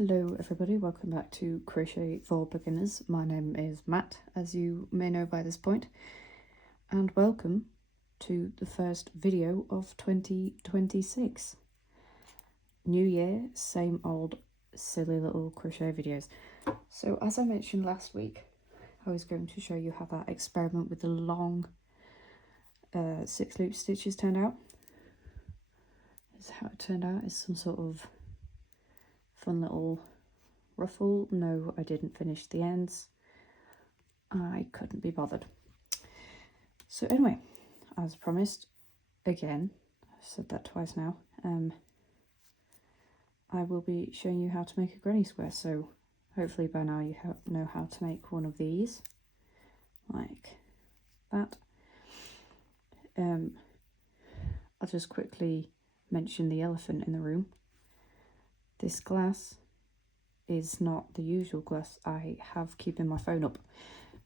Hello everybody, welcome back to Crochet for Beginners. My name is Matt, as you may know by this point, and welcome to the first video of 2026. New year, same old silly little crochet videos. So as I mentioned last week, I was going to show you how that experiment with the long 6 loop stitches turned out. This is how it turned out. It's some sort of fun little ruffle. No, I didn't finish the ends. I couldn't be bothered. So anyway, as promised, again, I've said that twice now, I will be showing you how to make a granny square. So hopefully by now you know how to make one of these, like that. I'll just quickly mention the elephant in the room. This glass is not the usual glass I have keeping my phone up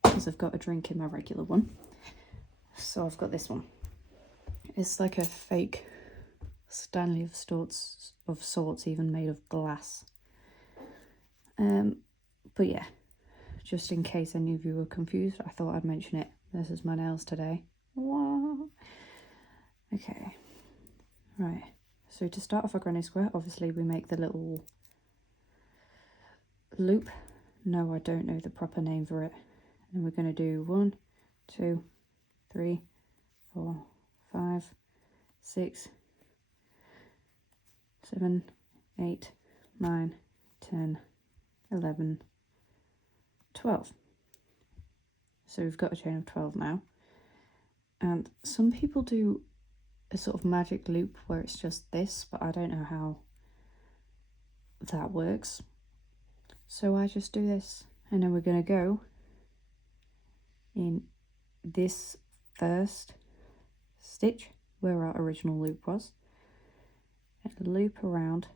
because I've got a drink in my regular one. So I've got this one. It's like a fake Stanley of sorts, even made of glass. But yeah, just in case any of you were confused, I thought I'd mention it. This is my nails today. Wow. Okay, right. So to start off our granny square, obviously we make the little loop. No, I don't know the proper name for it. And we're going to do 1, 2, 3, 4, 5, 6, 7, 8, 9, 10, 11, 12. So we've got a chain of 12 now. And some people do a sort of magic loop where it's just this, but I don't know how that works. So I just do this, and then we're going to go in this first stitch where our original loop was, and loop around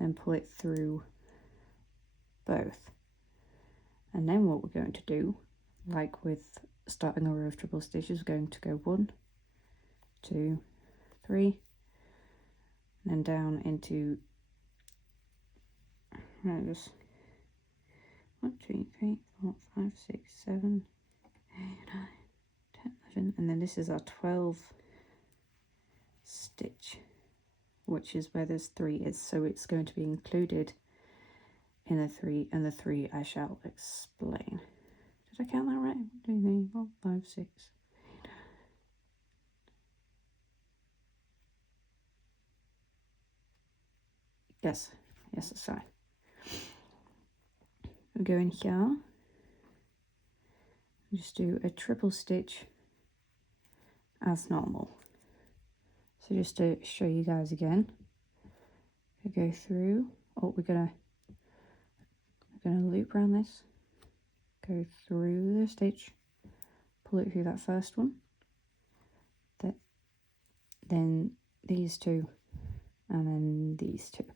and pull it through both. And then what we're going to do, like with starting a row of triple stitches, we're going to go 1, 2, 3, and then down into just 1, 2, 3, 4, 5, 6, 7, 8, 9, 10, 11, and then this is our 12th stitch, which is where this 3 is, so it's going to be included in the 3, and the 3 I shall explain. Did I count that right? 1, 2, 3, 4, 5, 6, 8, 9. Yes, that's right. We go in here, just do a triple stitch as normal. So just to show you guys again, we go through. Oh, we're gonna loop around this, go through the stitch, pull it through that first one, then these two, and then these two.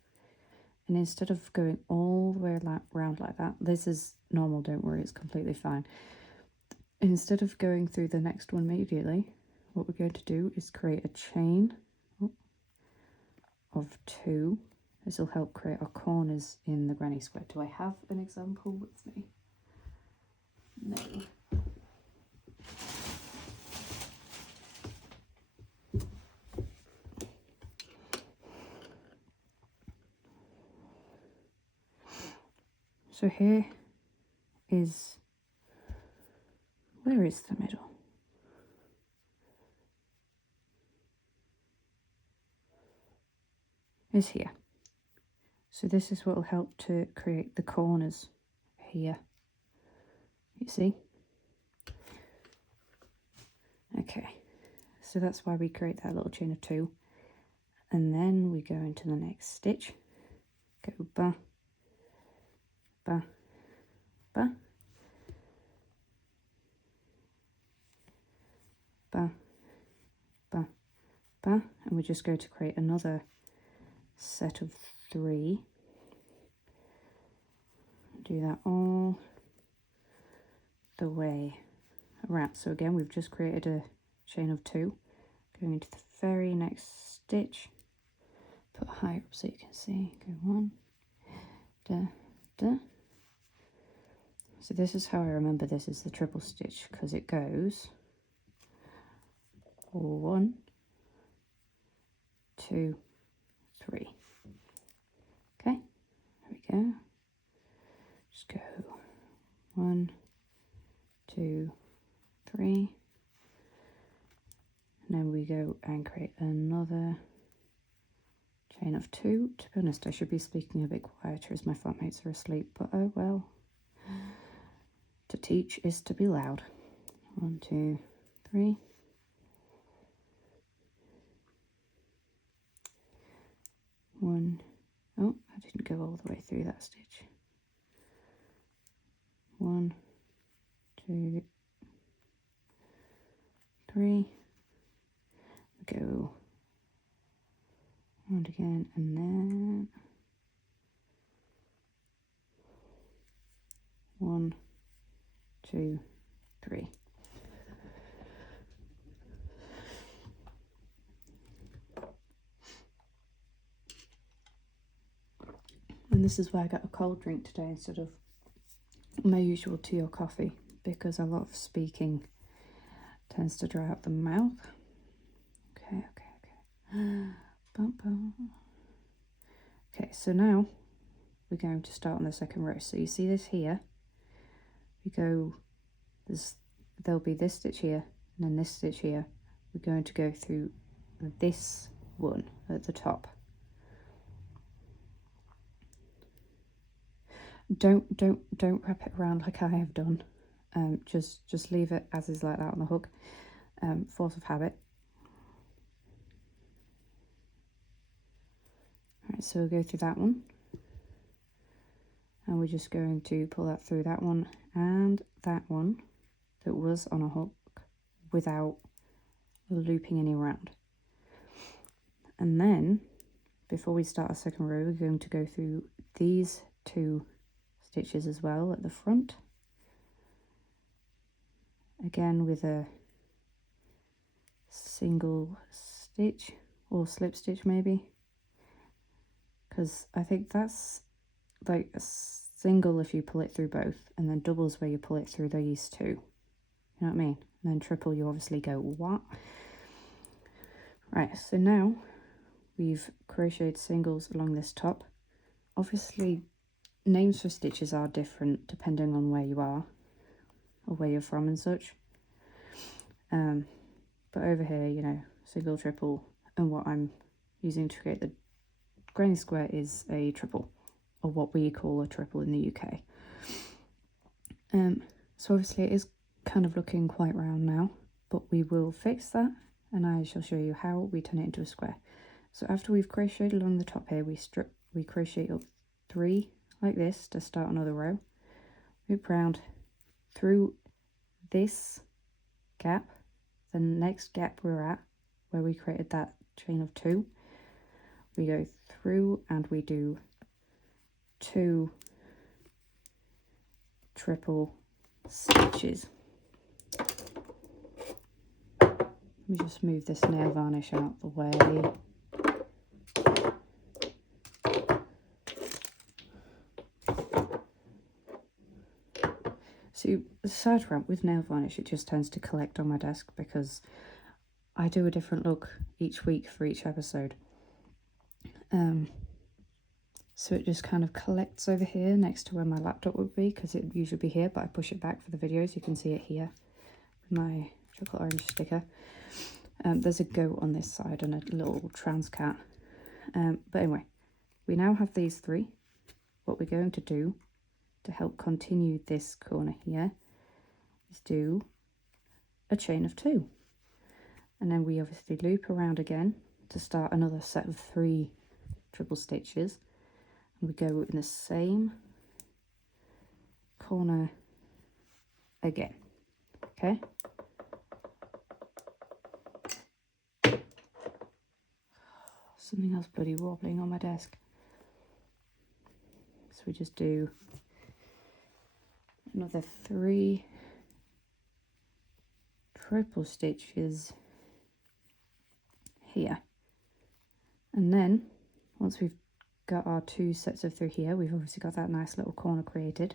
And instead of going all the way around like that, this is normal, don't worry, it's completely fine. Instead of going through the next one immediately, what we're going to do is create a chain of 2. This will help create our corners in the granny square. Do I have an example with me? No. So here is, where is the middle? Is here. So this is what will help to create the corners here. You see? Okay, so that's why we create that little chain of 2. And then we go into the next stitch, go ba, ba, ba, ba, ba, ba, and we're just going to create another set of 3. Do that all the way around. So again, we've just created a chain of 2, going into the very next stitch, put higher up so you can see. Go 1, da, da. So this is how I remember this is the triple stitch, because it goes 1, 2, 3. Okay, there we go. Just go 1, 2, 3. And then we go and create another chain of 2. To be honest, I should be speaking a bit quieter as my flatmates are asleep, but oh well. To teach is to be loud. 1, 2, 3. Oh, I didn't go all the way through that stitch. 1, 2, 3. Go round again, and then 1, 2, 3. And this is why I got a cold drink today instead of my usual tea or coffee, because a lot of speaking tends to dry out the mouth. Okay. Bum, bum. Okay, so now we're going to start on the second row. So you see this here, we go, there'll be this stitch here, and then this stitch here. We're going to go through this one at the top. Don't wrap it around like I have done. Just leave it as is like that on the hook. Force of habit. Alright, so we'll go through that one. And we're just going to pull that through that one and that one that was on a hook without looping any around. And then, before we start our second row, we're going to go through these 2 stitches as well at the front. Again with a single stitch or slip stitch maybe, because I think that's like a single if you pull it through both, and then doubles where you pull it through these 2. You know what I mean? And then triple you obviously go what? Right, so now we've crocheted singles along this top. Obviously names for stitches are different depending on where you are or where you're from and such. But over here, you know, single, triple, and what I'm using to create the granny square is a triple, or what we call a triple in the UK. So obviously it is kind of looking quite round now, but we will fix that, and I shall show you how we turn it into a square. So after we've crocheted along the top here, we crochet up 3 like this to start another row, loop round through this gap, the next gap we're at where we created that chain of 2, we go through and we do 2 triple stitches. Let me just move this nail varnish out the way. So the side wrap with nail varnish, it just tends to collect on my desk because I do a different look each week for each episode. So it just kind of collects over here next to where my laptop would be, because it would usually be here, but I push it back for the videos. You can see it here with my chocolate orange sticker. There's a goat on this side and a little trans cat. But anyway, we now have these 3. What we're going to do to help continue this corner here is do a chain of 2, and then we obviously loop around again to start another set of 3 triple stitches, and we go in the same corner again. Okay, something else bloody wobbling on my desk. So we just do another 3 triple stitches here, and then once we've got our 2 sets of 3 here, we've obviously got that nice little corner created.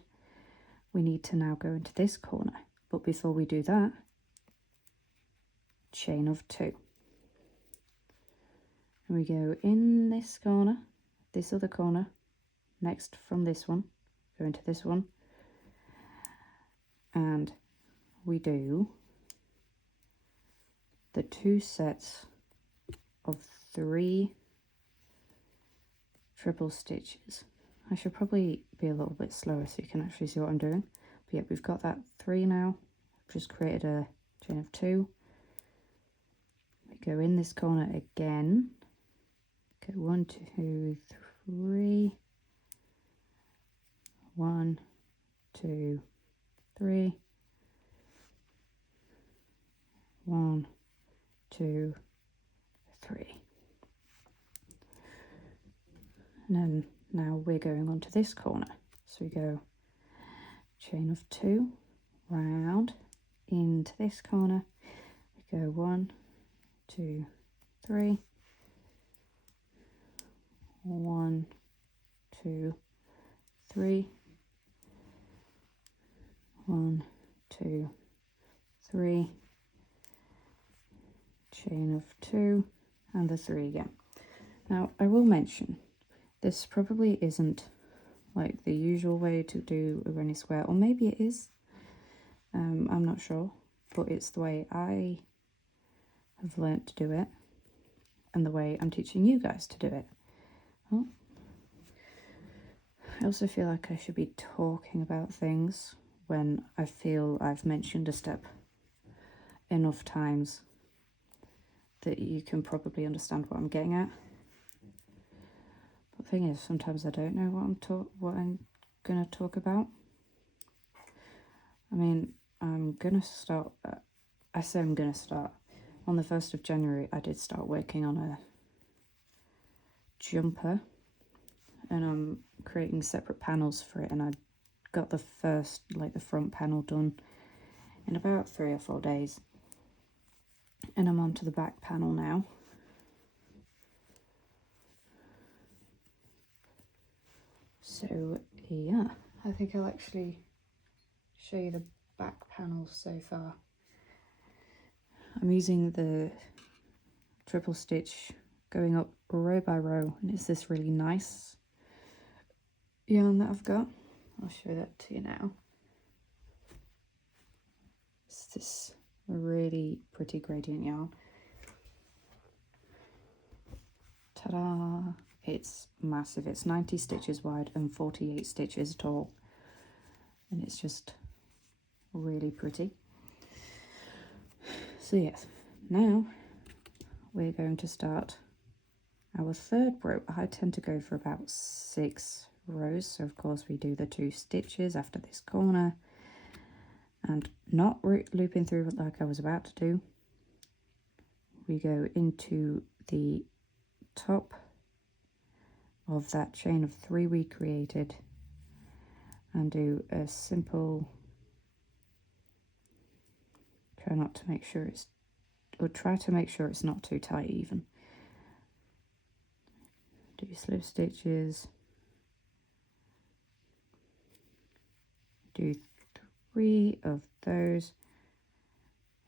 We need to now go into this corner, but before we do that, chain of 2. And we go in this corner, this other corner, next from this one, go into this one, and we do the 2 sets of 3 triple stitches. I should probably be a little bit slower so you can actually see what I'm doing. But yeah, we've got that 3 now. I've just created a chain of 2. We go in this corner again. Go 1, 2, 3. 1, 2, 3. 1, 2, 3. And then now we're going on to this corner. So we go chain of 2 round into this corner. We go 1, 2, 3. 1, 2, 3. 1, 2, 3. Chain of 2 and the 3 again. Now I will mention this probably isn't like the usual way to do a granny square, or maybe it is, I'm not sure, but it's the way I have learnt to do it and the way I'm teaching you guys to do it. Well, I also feel like I should be talking about things when I feel I've mentioned a step enough times that you can probably understand what I'm getting at. But the thing is, sometimes I don't know what I'm gonna talk about. I mean, I'm gonna start. I say I'm gonna start on the 1st of January. I did start working on a jumper, and I'm creating separate panels for it. And I got the first, like the front panel, done in about 3 or 4 days. And I'm on to the back panel now. So yeah, I think I'll actually show you the back panel so far. I'm using the triple stitch going up row by row, and it's this really nice yarn that I've got. I'll show that to you now. It's this really pretty gradient yarn. Ta-da! It's massive. It's 90 stitches wide and 48 stitches tall, and it's just really pretty. So yes, now we're going to start our 3rd row. I tend to go for about 6 rows, so of course we do the 2 stitches after this corner, and not looping through like I was about to do. We go into the top of that chain of 3 we created and do a simple, try to make sure it's not too tight even. Do slip stitches, do 3 of those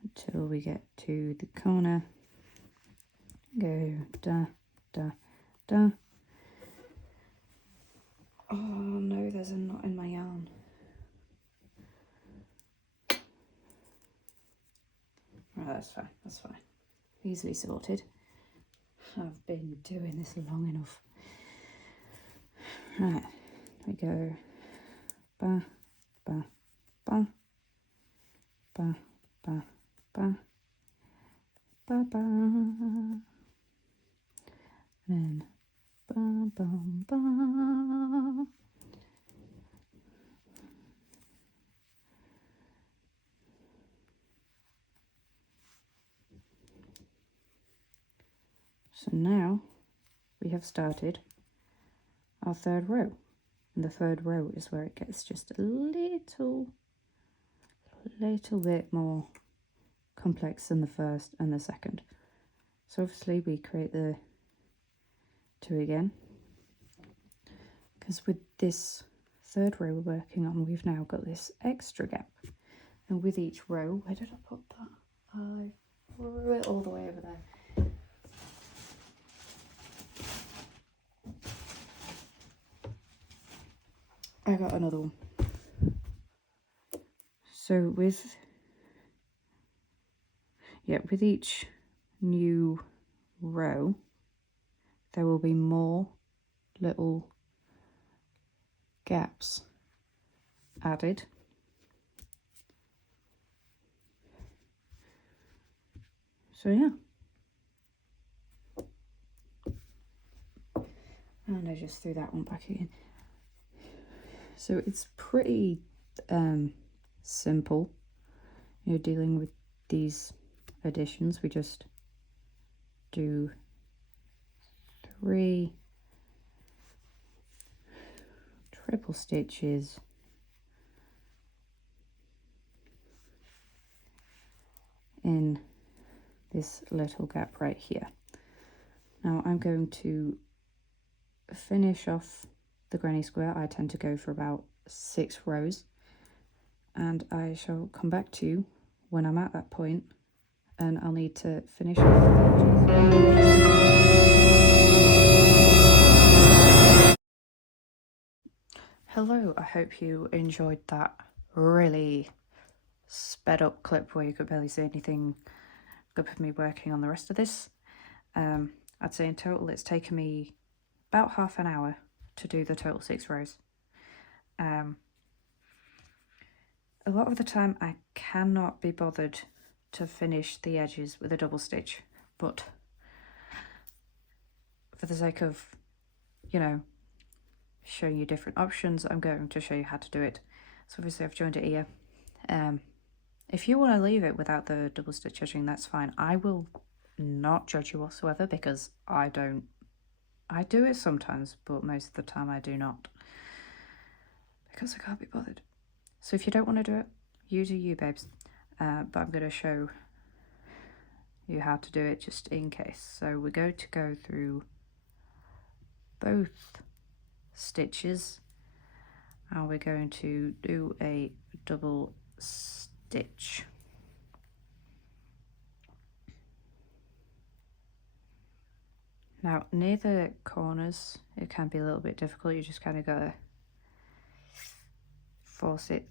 until we get to the corner. Go da da da. Oh no, there's a knot in my yarn. Right, that's fine, that's fine. Easily sorted. I've been doing this long enough. Right, we go ba ba ba ba ba ba ba ba, and then ba ba ba. So now we have started our 3rd row, and the 3rd row is where it gets just a little bit more complex than the 1st and the 2nd. So obviously we create the 2 again, because with this third row we're working on, we've now got this extra gap. And with each row, where did I put that? I threw it all the way over there. I got another one. So with each new row, there will be more little gaps added. So yeah. And I just threw that one back again. So it's pretty simple, you know, dealing with these additions. We just do 3 triple stitches in this little gap right here. Now I'm going to finish off the granny square. I tend to go for about 6 rows, and I shall come back to you when I'm at that point, and I'll need to finish off the edges. Hello, I hope you enjoyed that really sped up clip where you could barely see anything good of me working on the rest of this. I'd say in total it's taken me about half an hour to do the total 6 rows. A lot of the time I cannot be bothered to finish the edges with a double stitch, but for the sake of, you know, showing you different options, I'm going to show you how to do it. So obviously I've joined it here. If you want to leave it without the double stitch edging, that's fine. I will not judge you whatsoever, because I do it sometimes, but most of the time I do not, because I can't be bothered. So if you don't want to do it, you do you, babes. But I'm going to show you how to do it just in case. So we're going to go through both stitches, and we're going to do a double stitch. Now near the corners it can be a little bit difficult. You just kind of gotta force it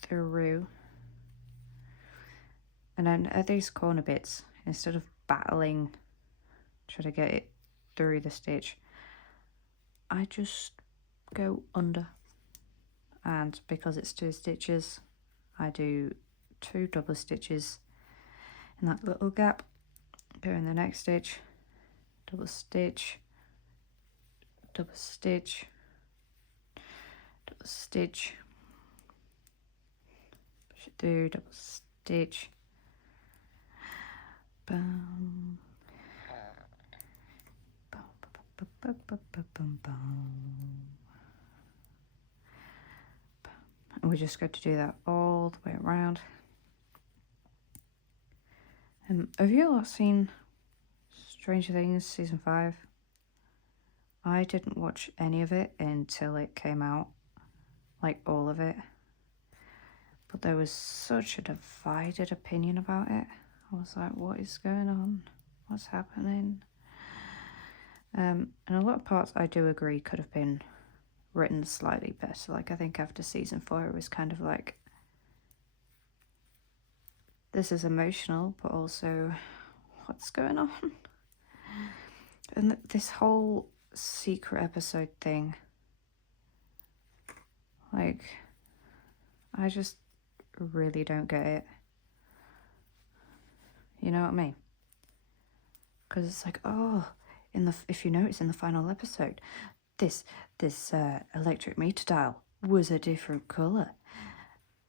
through, and then at these corner bits, instead of battling trying to get it through the stitch, I just go under, and because it's 2 stitches, I do 2 double stitches in that little gap, go in the next stitch, double stitch, double stitch, double stitch, push it through, double stitch, bam, bam, bam, bam, bam, bam, bam, bam. And we're just going to do that all the way around. Have you all seen Stranger Things season 5? I didn't watch any of it until it came out, like all of it, but there was such a divided opinion about it. I was like, what is going on? What's happening? And a lot of parts I do agree could have been written slightly better. Like I think after season 4 it was kind of like, this is emotional, but also what's going on? And this whole secret episode thing, like, I just really don't get it. You know what I mean? Because it's like, oh, if you notice in the final episode, this electric meter dial was a different colour.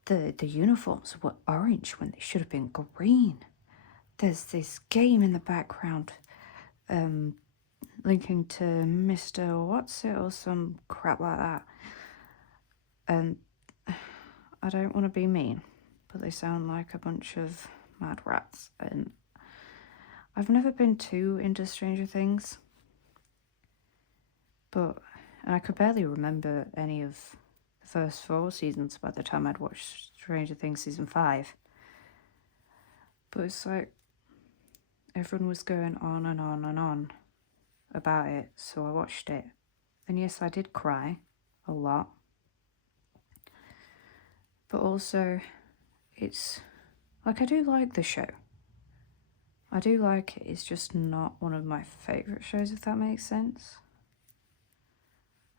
The uniforms were orange when they should have been green. There's this game in the background, linking to Mr. What's It or some crap like that. And I don't want to be mean, but they sound like a bunch of mad rats. And I've never been too into Stranger Things, but And I could barely remember any of the first 4 seasons by the time I'd watched Stranger Things season 5. But it's like everyone was going on and on and on about it, so I watched it. And yes, I did cry a lot. But also, it's like, I do like the show. I do like it, it's just not one of my favourite shows, if that makes sense.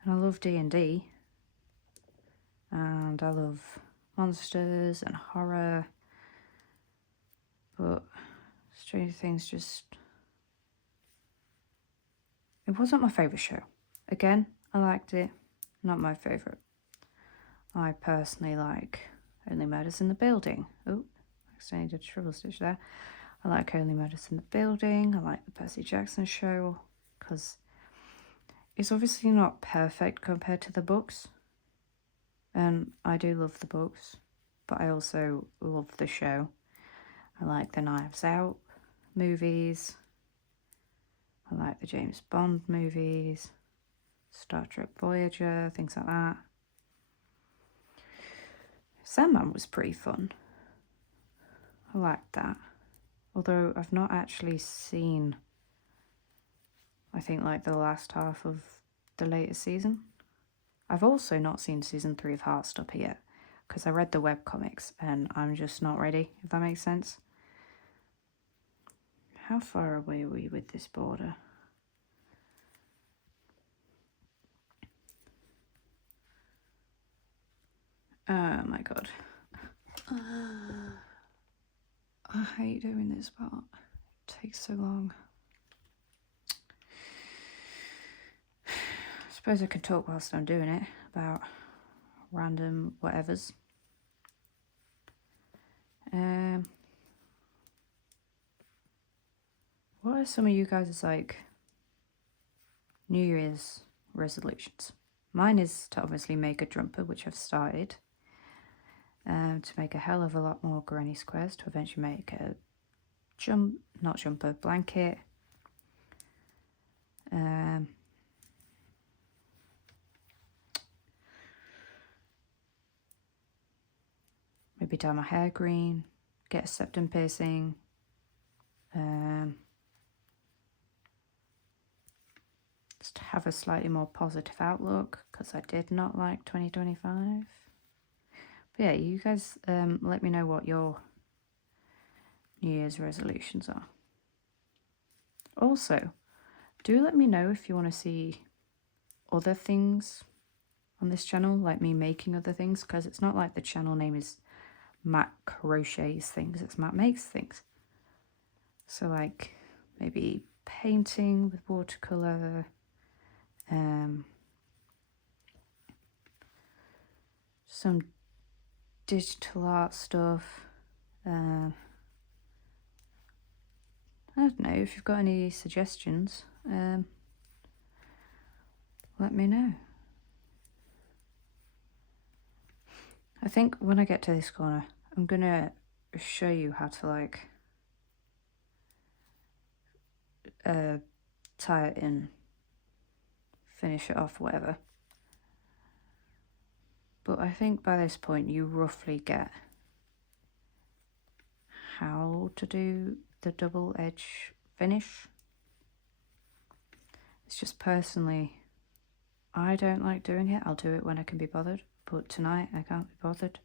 And I love D&D. And I love monsters and horror. But Stranger Things just... It wasn't my favourite show. Again, I liked it. Not my favourite. I personally like Only Murders in the Building. Oh, I accidentally did a triple stitch there. I like Only Murders in the Building. I like the Percy Jackson show because it's obviously not perfect compared to the books. And I do love the books, but I also love the show. I like the Knives Out movies. I like the James Bond movies, Star Trek Voyager, things like that. Sandman was pretty fun. I liked that. Although I've not actually seen, I think, like the last half of the latest season. I've also not seen season 3 of Heartstopper yet, because I read the webcomics and I'm just not ready, if that makes sense. How far away are we with this border? Oh my god. I hate doing this part. It takes so long. I suppose I can talk whilst I'm doing it about random whatevers. What are some of you guys' like New Year's resolutions? Mine is to obviously make a jumper, which I've started. To make a hell of a lot more granny squares to eventually make a blanket. Maybe dye my hair green, get a septum piercing. Just have a slightly more positive outlook, because I did not like 2025. But yeah, you guys let me know what your New Year's resolutions are. Also, do let me know if you want to see other things on this channel, like me making other things, because it's not like the channel name is Matt Crochets Things, it's Matt Makes Things. So like maybe painting with watercolour, some digital art stuff. I don't know, if you've got any suggestions, let me know. I think when I get to this corner, I'm gonna show you how to like tie it in, finish it off, whatever. But I think by this point you roughly get how to do the double edge finish. It's just personally, I don't like doing it. I'll do it when I can be bothered, but tonight I can't be bothered.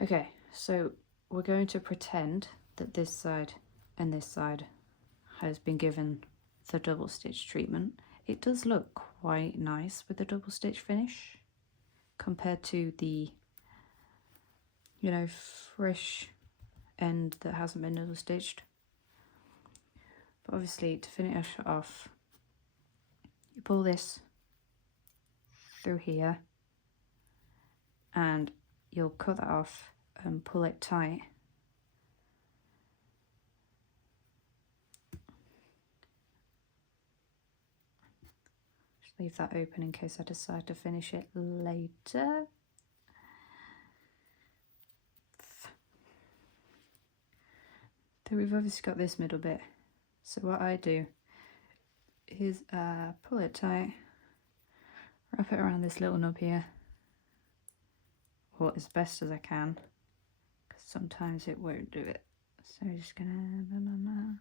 Okay, so we're going to pretend that this side and this side has been given the double stitch treatment. It does look quite nice with the double stitch finish compared to the, you know, fresh end that hasn't been double stitched. But obviously to finish it off, you pull this through here and you'll cut that off and pull it tight. leave that open in case I decide to finish it later. So we've obviously got this middle bit. So what I do is pull it tight, wrap it around this little nub here, or as best as I can, because sometimes it won't do it. So I'm just gonna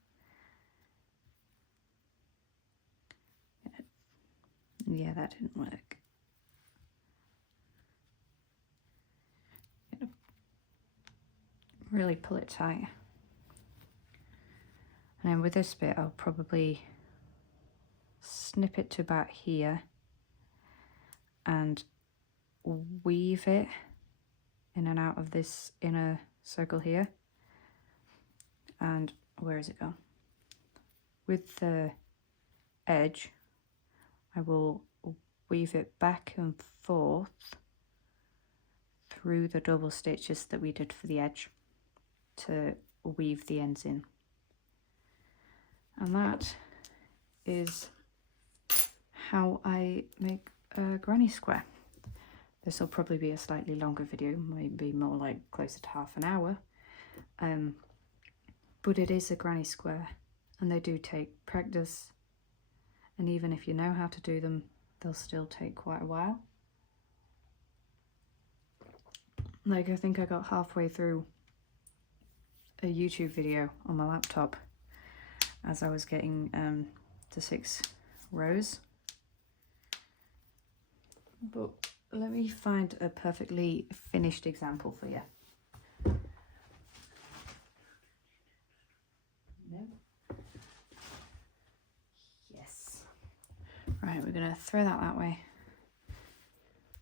yeah, that didn't work. Really pull it tight. And then with this bit, I'll probably snip it to about here and weave it in and out of this inner circle here. And where has it gone? With the edge, I will weave it back and forth through the double stitches that we did for the edge to weave the ends in. And that is how I make a granny square. This will probably be a slightly longer video, maybe more like closer to half an hour. But it is a granny square, and they do take practice. And even if you know how to do them, they'll still take quite a while. Like, I think I got halfway through a YouTube video on my laptop as I was getting to 6 rows. But let me find a perfectly finished example for you. No. Yes. Right, we're gonna throw that way.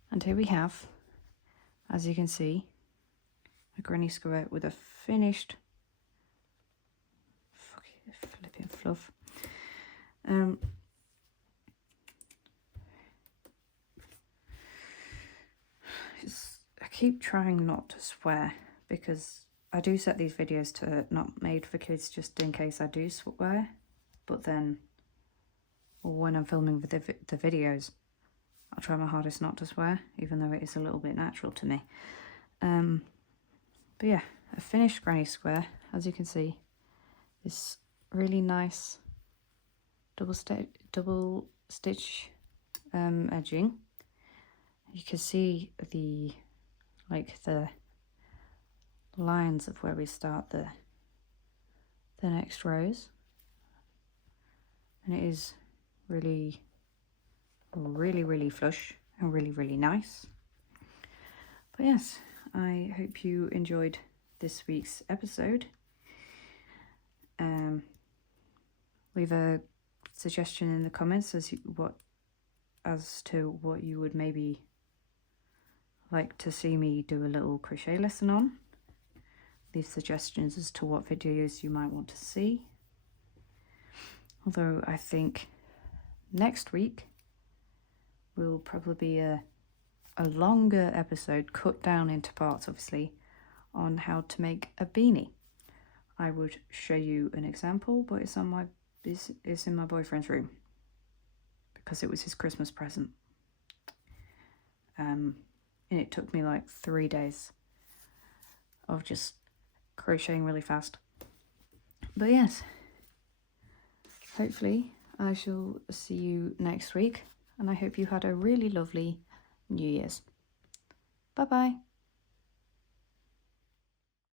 And here we have, as you can see, a granny square with a finished flipping fluff. I keep trying not to swear because I do set these videos to not made for kids just in case I do swear, but then when I'm filming the videos, I'll try my hardest not to swear, even though it is a little bit natural to me. But yeah, a finished granny square, as you can see, this really nice double stitch edging. You can see the lines of where we start the next rows, and it is really flush and really nice. But yes, I hope you enjoyed this week's episode. Leave a suggestion in the comments as to what you would maybe like to see me do a little crochet lesson on. Leave suggestions as to what videos you might want to see. Although I think next week will probably be a longer episode, cut down into parts obviously, on how to make a beanie. I would show you an example, but it's in my boyfriend's room because it was his Christmas present. And it took me like 3 days of just crocheting really fast. But yes, hopefully I shall see you next week, and I hope you had a really lovely New Year's. Bye bye.